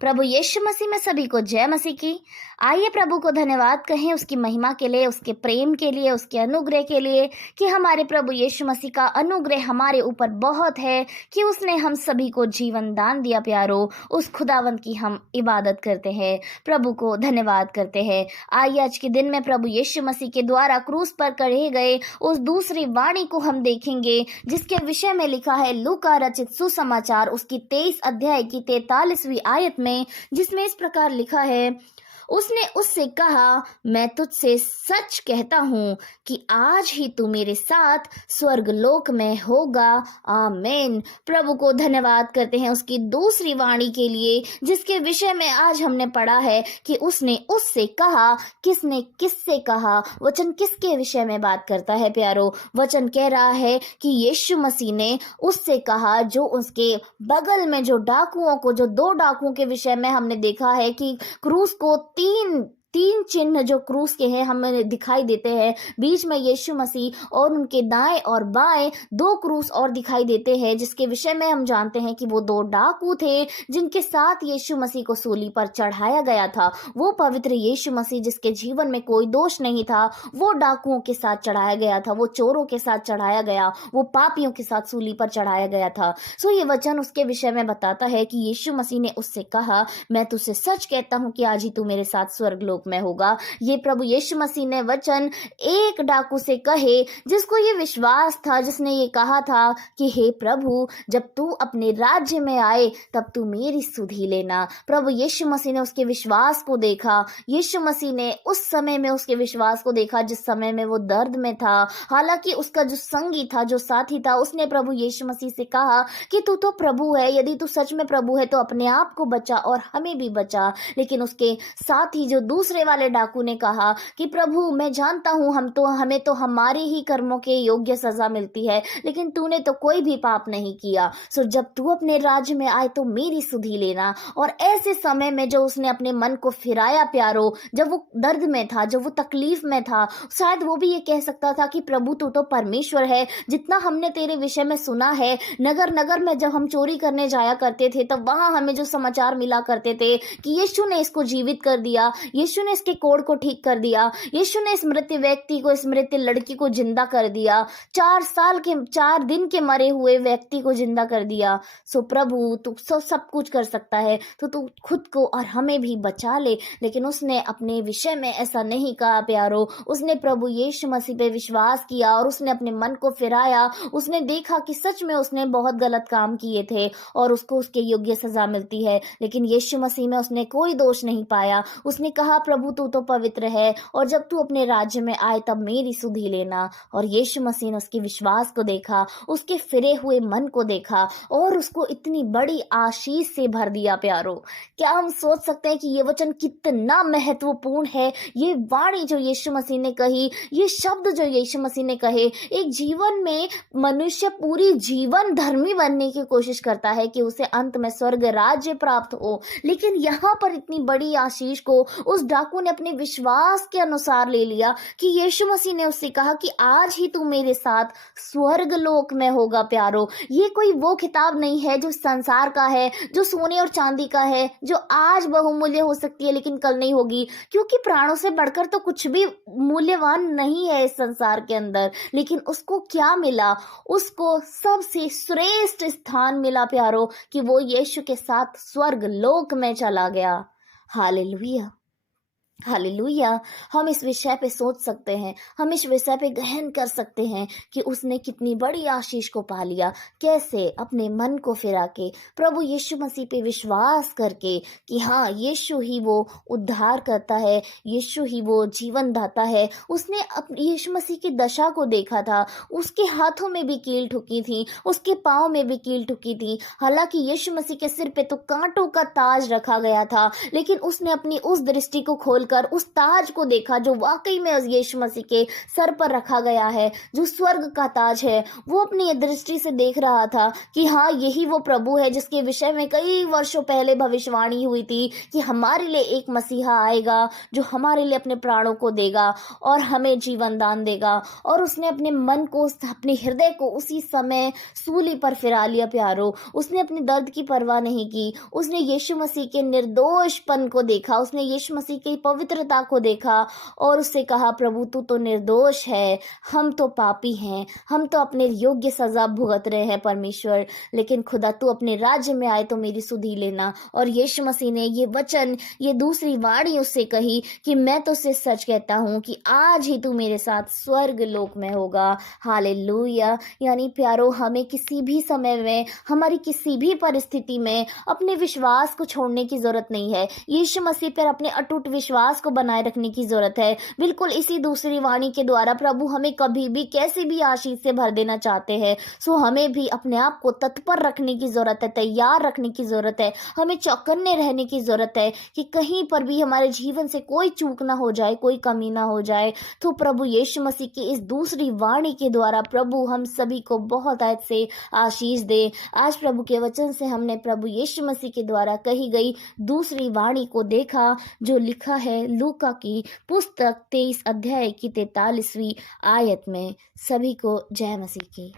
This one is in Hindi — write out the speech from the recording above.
प्रभु यीशु मसीह में सभी को जय मसीह की। आइए प्रभु को धन्यवाद कहें उसकी महिमा के लिए, उसके प्रेम के लिए, उसके अनुग्रह के लिए कि हमारे प्रभु यीशु मसीह का अनुग्रह हमारे ऊपर बहुत है कि उसने हम सभी को जीवन दान दिया। प्यारो, उस खुदावंत की हम इबादत करते हैं, प्रभु को धन्यवाद करते हैं। आइए आज के दिन में प्रभु यीशु मसीह के द्वारा क्रूस पर कढ़े गए उस दूसरी वाणी को हम देखेंगे जिसके विषय में लिखा है लूका रचित सुसमाचार उसकी 23 अध्याय की 43वीं आयत में, जिसमें इस प्रकार लिखा है, उसने उससे कहा, मैं तुझसे सच कहता हूँ कि आज ही तू मेरे साथ स्वर्गलोक में होगा। आमीन। प्रभु को धन्यवाद करते हैं उसकी दूसरी वाणी के लिए जिसके विषय में आज हमने पढ़ा है कि उसने उससे कहा। किसने किससे कहा? वचन किसके विषय में बात करता है प्यारो? वचन कह रहा है कि यीशु मसीह ने उससे कहा, जो उसके बगल में जो डाकुओं को, जो 2 डाकुओं के विषय में हमने देखा है कि क्रूस को तीन चिन्ह जो क्रूस के हैं हमें दिखाई देते हैं। बीच में यीशु मसीह और उनके दाएं और बाएं 2 क्रूस और दिखाई देते हैं, जिसके विषय में हम जानते हैं कि वो 2 डाकू थे जिनके साथ यीशु मसीह को सूली पर चढ़ाया गया था। वो पवित्र यीशु मसीह जिसके जीवन में कोई दोष नहीं था, वो डाकुओं के साथ चढ़ाया गया था, वो चोरों के साथ चढ़ाया गया, वो पापियों के साथ सूली पर चढ़ाया गया था। सो ये वचन उसके विषय में बताता है कि यीशु मसीह ने उससे कहा, मैं तुझसे सच कहता हूँ कि आज ही तू मेरे साथ स्वर्गलोक में होगा। ये प्रभु यीशु मसीह ने वचन एक डाकू से कहे जिसको ये विश्वास था, जिसने ये कहा था कि हे प्रभु, जब तू अपने राज्य में आए तब तू मेरी सुधि लेना। प्रभु यीशु मसीह ने उसके विश्वास को देखा। यीशु मसीह ने उस समय में उसके विश्वास को देखा जिस समय में वो दर्द में था। हालांकि उसका जो संगी था, जो साथी था, उसने प्रभु यीशु मसीह से कहा कि तू तो प्रभु है, यदि तू सच में प्रभु है तो अपने आप को बचा और हमें भी बचा। लेकिन उसके साथी जो दूसरे वाले डाकू ने कहा कि प्रभु, मैं जानता हूं हमें तो हमारे ही कर्मों के योग्य सजा मिलती है, लेकिन तूने तो कोई भी पाप नहीं किया। सो जब तू अपने राज्य में आए तो मेरी सुधि लेना। और ऐसे समय में जो उसने अपने मन को फिराया प्यारो, जब वो दर्द में था, जब वो तकलीफ में था, शायद वो भी ये कह सकता था कि प्रभु तू तो परमेश्वर है। जितना हमने तेरे विषय में सुना है, नगर नगर में जब हम चोरी करने जाया करते थे तब वहां हमें जो समाचार मिला करते थे कि यीशु ने इसको जीवित कर दिया, यीशु ने इसके कोढ़ को ठीक कर दिया, यीशु ने इस मृत व्यक्ति को, इस मृत लड़की को जिंदा कर दिया, 4 दिन के मरे हुए व्यक्ति को जिंदा कर दिया। सो प्रभु तू सब कुछ कर सकता है, तो तू खुद को और हमें भी बचा ले। लेकिन उसने अपने विषय में ऐसा नहीं कहा प्यारो। उसने प्रभु यीशु मसीह पे विश्वास किया और उसने अपने मन को फिराया। उसने देखा कि सच में उसने बहुत गलत काम किए थे और उसको उसके योग्य सजा मिलती है, लेकिन यीशु मसीह में उसने कोई दोष नहीं पाया। उसने कहा, प्रभु तू तो पवित्र है और जब तू अपने राज्य में आए तब मेरी सुधि लेना। और यीशु मसीह ने उसके विश्वास को देखा, उसके फिरे हुए मन को देखा और उसको इतनी बड़ी आशीष से भर दिया प्यारो। क्या हम सोच सकते हैं कि ये वचन कितना महत्वपूर्ण है? ये वाणी जो यीशु मसीह ने कही, ये शब्द जो यीशु मसीह ने कहे, एक जीवन में मनुष्य पूरी जीवन धर्मी बनने की कोशिश करता है कि उसे अंत में स्वर्ग राज्य प्राप्त हो, लेकिन यहाँ पर इतनी बड़ी आशीष को उस डाकू ने अपने विश्वास के अनुसार ले लिया कि यीशु मसीह ने उससे कहा कि आज ही तू मेरे साथ स्वर्ग लोक में होगा प्यारो। ये कोई वो किताब नहीं है जो संसार का है, जो सोने और चांदी का है, जो आज बहुमूल्य हो सकती है लेकिन कल नहीं होगी, क्योंकि प्राणों से बढ़कर तो कुछ भी मूल्यवान नहीं है इस संसार के अंदर। लेकिन उसको क्या मिला? उसको सबसे श्रेष्ठ स्थान मिला प्यारो कि वो यीशु के साथ स्वर्ग लोक में चला गया। Hallelujah, hallelujah. हम इस विषय पे सोच सकते हैं, हम इस विषय पे गहन कर सकते हैं कि उसने कितनी बड़ी आशीष को पा लिया। कैसे? अपने मन को फिरा के, प्रभु यीशु मसीह पे विश्वास करके कि हाँ, यीशु ही वो उद्धार करता है, यीशु ही वो जीवन दाता है। उसने यीशु मसीह की दशा को देखा था। उसके हाथों में भी कील ठुकी थी, उसके पाँव में भी कील ठुकी थी। हालांकि यीशु मसीह के सिर पे तो कांटों का ताज रखा गया था, लेकिन उसने अपनी उस दृष्टि को खोल खोलकर उस ताज को देखा जो वाकई में यीशु मसीह के सर पर रखा गया है, जो स्वर्ग का ताज है। वो अपनी दृष्टि से देख रहा था कि हाँ, यही वो प्रभु है जिसके विषय में कई वर्षों पहले भविष्यवाणी हुई थी कि हमारे लिए एक मसीहा आएगा जो हमारे लिए अपने प्राणों को देगा और हमें जीवन दान देगा। और उसने अपने मन को, अपने हृदय को उसी समय सूली पर फिरा लिया प्यारो। उसने अपने दर्द की परवाह नहीं की। उसने यीशु मसीह के निर्दोषपन को देखा, उसने यीशु मसीह की पवित्रता को देखा और उससे कहा, प्रभु तू तो निर्दोष है, हम तो पापी हैं, हम तो अपने योग्य सजा भुगत रहे हैं परमेश्वर, लेकिन खुदा तू अपने राज्य में आए तो मेरी सुधि लेना। और यीशु मसीह ने ये वचन, ये दूसरी वाणी उससे कही कि मैं तो उससे सच कहता हूँ कि आज ही तू मेरे साथ स्वर्ग लोक में होगा। हालेलुया। यानी प्यारो, हमें किसी भी समय में, हमारी किसी भी परिस्थिति में अपने विश्वास को छोड़ने की जरूरत नहीं है। यीशु मसीह पर अपने अटूट विश्वास को बनाए रखने की जरूरत है। बिल्कुल इसी दूसरी वाणी के द्वारा प्रभु हमें कभी भी कैसे भी आशीष से भर देना चाहते हैं। सो हमें भी अपने आप को तत्पर रखने की जरूरत है, तैयार रखने की जरूरत है, हमें चौकन्ने रहने की जरूरत है कि कहीं पर भी हमारे जीवन से कोई चूक ना हो जाए, कोई कमी ना हो जाए। तो प्रभु यीशु मसीह की इस दूसरी वाणी के द्वारा प्रभु हम सभी को बहुत आज से आशीष दे। आज प्रभु के वचन से हमने प्रभु यीशु मसीह के द्वारा कही गई दूसरी वाणी को देखा, जो लिखा है लूका की पुस्तक 23 अध्याय की 43वीं आयत में। सभी को जय मसीह की।